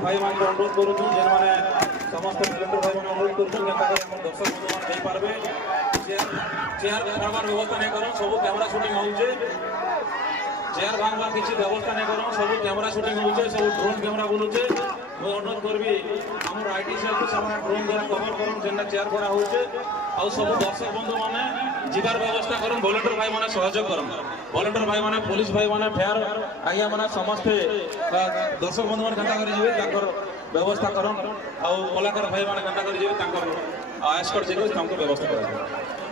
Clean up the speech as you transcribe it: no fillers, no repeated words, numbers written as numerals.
भलेंटर भाई मान अनुरोध करूँ जेन मैंने समस्त भलेंटर भाई मैंने अनुरोध करूँ केन्ता कर दर्शक बंधु मैंने नहीं पारबे चेयर भांगवार व्यवस्था नहीं करो सब कैमरा शूटिंग होउचे चेयर भांगवार किसी व्यवस्था नहीं करो सब कैमरा शूटिंग होउचे सब ड्रोन कैमरा बुलुचे मैं अनुरोध करबी हमर आईटी सेल को सामने ड्रोन द्वारा कवर करम जेना चेयर करा होउचे आ सब दर्शक बंधु माने जीवार व्यवस्था करम वॉलंटियर भाई माने सहयोग करम वॉलंटियर भाई माने पुलिस भाई माने फेयर आज्ञा माने समस्त दर्शक बंधु माने केनता करि जेबे ताकर व्यवस्था करम आ कलाकार भाई माने केनता करि जेबे ताकर एस्कॉर्ट जेको तांको व्यवस्था करम।